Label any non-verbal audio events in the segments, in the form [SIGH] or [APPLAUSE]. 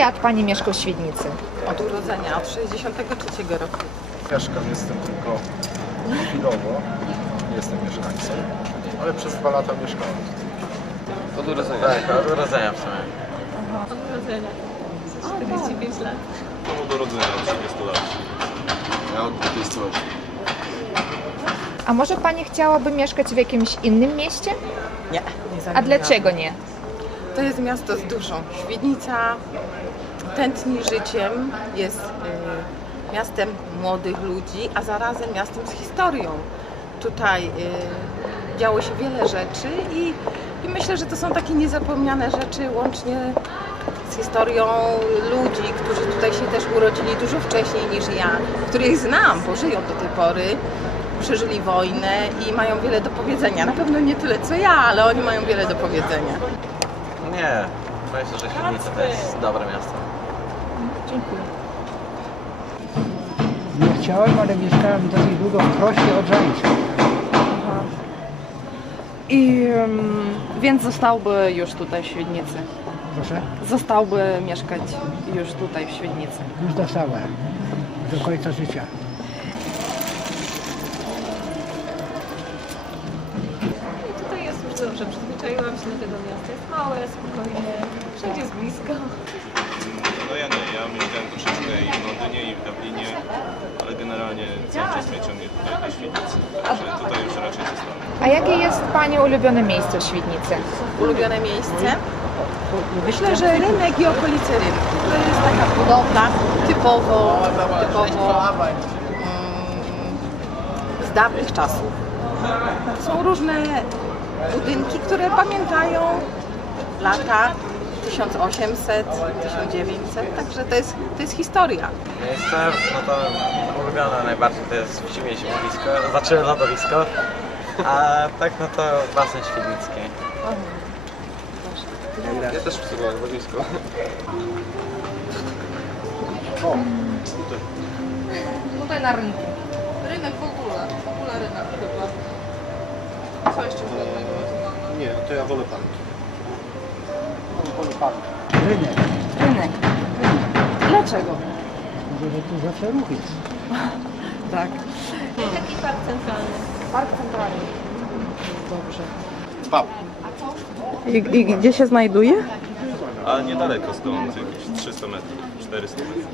lat pani mieszka w Świdnicy? Od urodzenia, od 63 roku. Mieszkam, jestem tylko chwilowo, nie jestem mieszkańcem, ale przez dwa lata mieszkałem. Od urodzenia. Tak, od urodzenia w sumie. Od urodzenia, 30 lat. Ja od 20 lat. A może pani chciałaby mieszkać w jakimś innym mieście? Nie, nie A dlaczego nie? To jest miasto z duszą. Świdnica tętni życiem, jest y, miastem młodych ludzi, a zarazem miastem z historią. Tutaj y, działo się wiele rzeczy i, i myślę, że to są takie niezapomniane rzeczy łącznie z historią ludzi, którzy tutaj się też urodzili dużo wcześniej niż ja, których znam, bo żyją do tej pory, przeżyli wojnę i mają wiele do powiedzenia. Na pewno nie tyle co ja, ale oni mają wiele do powiedzenia. Nie, myślę, że Świdnica to jest dobre miasto. Dziękuję. Nie chciałem, ale mieszkałem dosyć długo w Krośnie Odrzańskiej. I więc zostałby już tutaj w Świdnicy. Proszę, Zostałby mieszkać już tutaj w Świdnicy. już dostałem. Do końca życia. Tutaj jest już dobrze, przyzwyczaiłam się do tego miasta. Jest małe, spokojne, wszędzie jest blisko. No ja nie, ja mieszkałem troszeczkę i w Londynie, i w Dublinie, ale generalnie cały czas mnie ciągnie tutaj do Świdnicy, także tutaj już raczej zostanę. A jakie jest pani ulubione miejsce w Świdnicy? ulubione miejsce? Myślę, że rynek i okolice rynku. To jest taka budowla typowo, typowo mm, z dawnych czasów. Są różne budynki, które pamiętają lata 1800, 1900, także to jest, to jest historia. Miejsce, no to ulubione najbardziej to jest w zimie środowisko, znaczy lodowisko, a tak no to basen świdnicki. Ja też w sumie lodowisko. Tutaj na rynku. Rynek w ogóle, w ogóle rynek chyba. Co jeszcze ładnego Nie, to ja wolę parki. Rynek. Rynek. Dlaczego? Może, że tu zawsze ruch jest. Tak. Taki park centralny. Park Centralny. Dobrze. Pub. I, I gdzie się znajduje? A niedaleko stąd, jakieś 300 metrów, 400 metrów.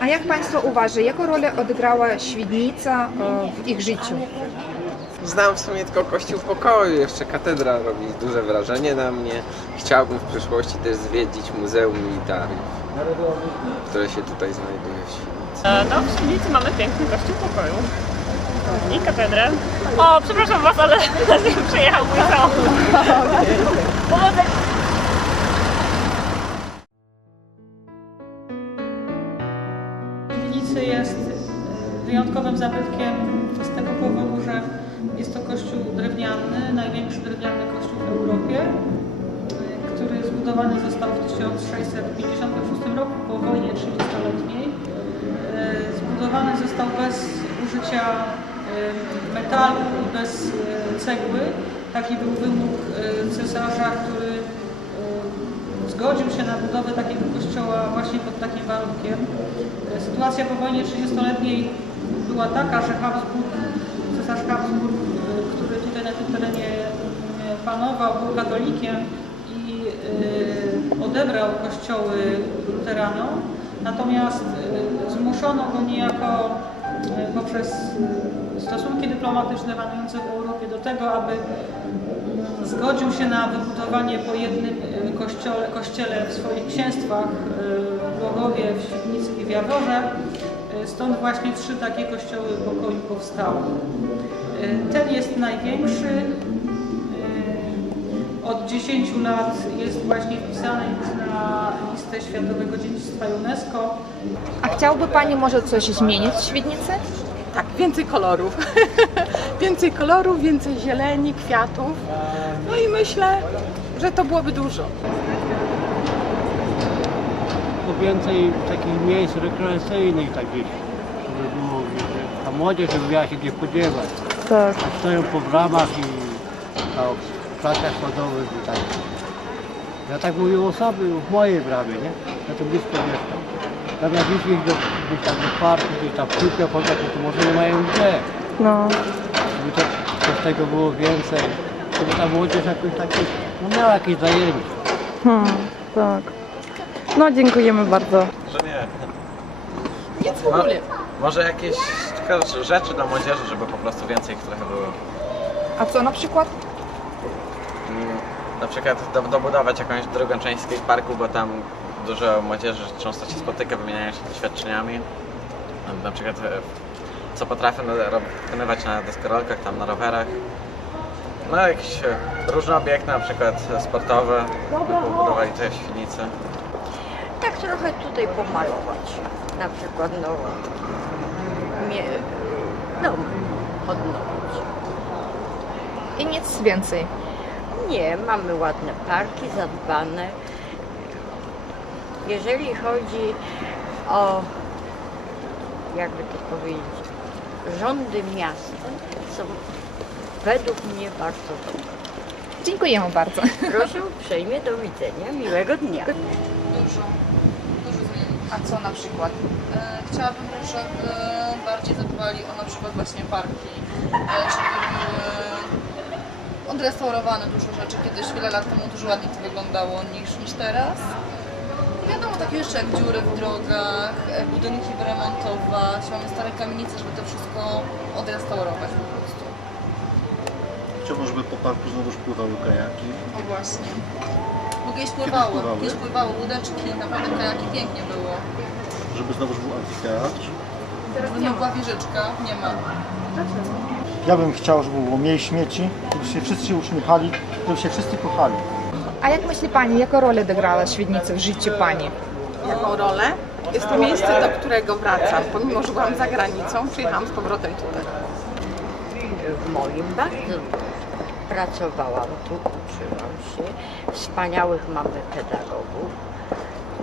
A jak państwo uważa, jaką rolę odegrała Świdnica e, w ich życiu? Znam w sumie tylko Kościół Pokoju, jeszcze katedra robi duże wrażenie na mnie. Chciałbym w przyszłości też zwiedzić Muzeum Militariów, które się tutaj znajduje w Świdnicy. No, w Świdnicy mamy piękny kościół pokoju. I katedrę. O, przepraszam was, ale [LAUGHS] przyjechał mój samochód. Świdnicy jest wyjątkowym zabytkiem z tego powodu, że jest to kościół drewniany, największy drewniany kościół w Europie, który zbudowany został w 1656 roku po wojnie 30-letniej. Zbudowany został bez użycia e, metalu i bez e, cegły. Taki był wymóg e, cesarza, który e, zgodził się na budowę takiego kościoła właśnie pod takim warunkiem. E, Sytuacja po wojnie 30-letniej była taka, że Habsburg, cesarz Habsburg, który tutaj na tym terenie e, panował, był katolikiem i e, odebrał kościoły luteranom, natomiast e, zmuszono go niejako poprzez stosunki dyplomatyczne panujące w Europie do tego, aby zgodził się na wybudowanie po jednym e, kościele, w swoich księstwach w Głogowie, w Świdnicy i w Jaworze. E, Stąd właśnie trzy takie kościoły pokoju powstały. E, Ten jest największy. E, Od 10 lat jest właśnie wpisany na listę Światowego Dziedzictwa UNESCO. A chciałby pani może coś zmienić w Świdnicy? Tak, więcej kolorów. [LAUGHS] więcej kolorów, więcej zieleni, kwiatów. No i myślę, że to byłoby dużo. Więcej takich miejsc rekreacyjnych takich, żeby było, żeby ta młodzież żeby miała się gdzie podziewać. Tak. Stoją po bramach i na placach chodowych i tak. Ja tak mówię o sobie, w mojej prawie, nie? Ja to blisko mieszkam. Zamiast iść gdzieś, do, gdzieś tam do parku, gdzieś tam w piłkę pograć, to może nie mają gdzie. No. Żeby to, to z tego było więcej. Żeby ta młodzież jakoś takie, no miała jakieś zajęcie. Hmm, tak. No dziękujemy bardzo. Że nie. Nie w ogóle. Może jakieś tylko rzeczy dla młodzieży, żeby po prostu więcej ich trochę było. A co na przykład? Mm, Na przykład do, dobudować jakąś drugą część skateparku, bo tam dużo młodzieży często się spotyka, wymieniają się doświadczeniami. Na przykład e, co potrafią ro- wykonywać na deskorolkach, tam na rowerach. No jakieś e, różne obiekty, na przykład sportowe, pobudowali tutaj w Świdnicy. Tak trochę tutaj pomalować. Na przykład no, mie, dom odnowić. I nic więcej. Nie, mamy ładne parki, zadbane. Jeżeli chodzi o, jakby to powiedzieć, rządy miasta są według mnie bardzo dobre. Dziękujemy bardzo. Proszę uprzejmie, do widzenia, miłego dnia. Dużo. Dużo zmian. A co na przykład? E, chciałabym, żeby bardziej zadbali o na przykład właśnie parki, e, żeby były odrestaurowane dużo rzeczy. Kiedyś, wiele lat temu dużo ładniej to wyglądało niż, niż teraz. Wiadomo, takie jeszcze jak dziury w drogach, e, budynki wyremontować, mamy stare kamienice, żeby to wszystko odrestaurować po prostu. Chciałbym, żeby po parku znowu pływały kajaki. O właśnie. Kiedyś pływały, pływały? kiedyś pływały łódeczki, naprawdę kajaki pięknie było. Żeby znowu był amfiteatr. Teraz nie była wieżyczka, nie ma. Ja bym chciał, żeby było mniej śmieci, żeby się wszyscy uśmiechali, żeby się wszyscy kochali. A jak myśli Pani, jaką rolę odegrała Świdnica w życiu Pani? Jaką rolę? Jest to miejsce, do którego wracam. Pomimo, że byłam za granicą, przyjechałam z powrotem tutaj. W moim bardzo pracowałam tu, uczyłam się. Wspaniałych mamy pedagogów.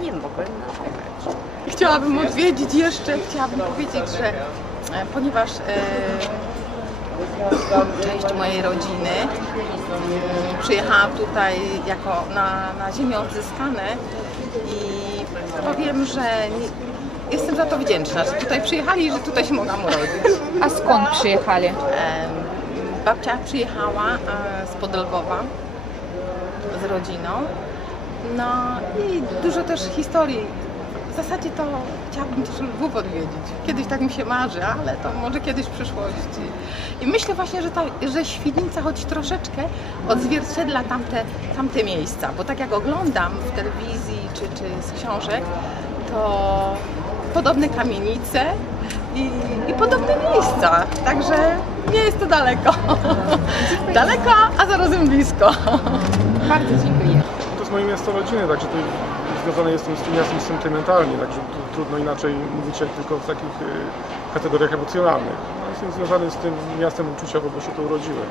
Nie mogę narzekać. Chciałabym odwiedzić jeszcze, chciałabym powiedzieć, że e, ponieważ e, część mojej rodziny mm, przyjechałam tutaj jako na, na ziemię odzyskane i powiem, że nie, jestem za to wdzięczna, że tutaj przyjechali i że tutaj się mogłam urodzić. A skąd przyjechali? Em, Babcia przyjechała e, z Podolgowa z rodziną. No i dużo też historii. W zasadzie to chciałabym też Lwów odwiedzić. Kiedyś tak mi się marzy, ale to może kiedyś w przyszłości. I myślę właśnie, że, ta, że Świdnica choć troszeczkę odzwierciedla tamte, tamte miejsca, bo tak jak oglądam w telewizji czy, czy z książek, to podobne kamienice i, i podobne miejsca. Także nie jest to daleko. daleko, a zarazem blisko. Bardzo dziękuję. To jest moje miasto rodziny, także to związane jestem z tym miastem sentymentalnie, także tu trudno inaczej mówić jak tylko w takich y, kategoriach emocjonalnych. No, Jestem związany z tym miastem uczuciowo, bo się tu urodziłem.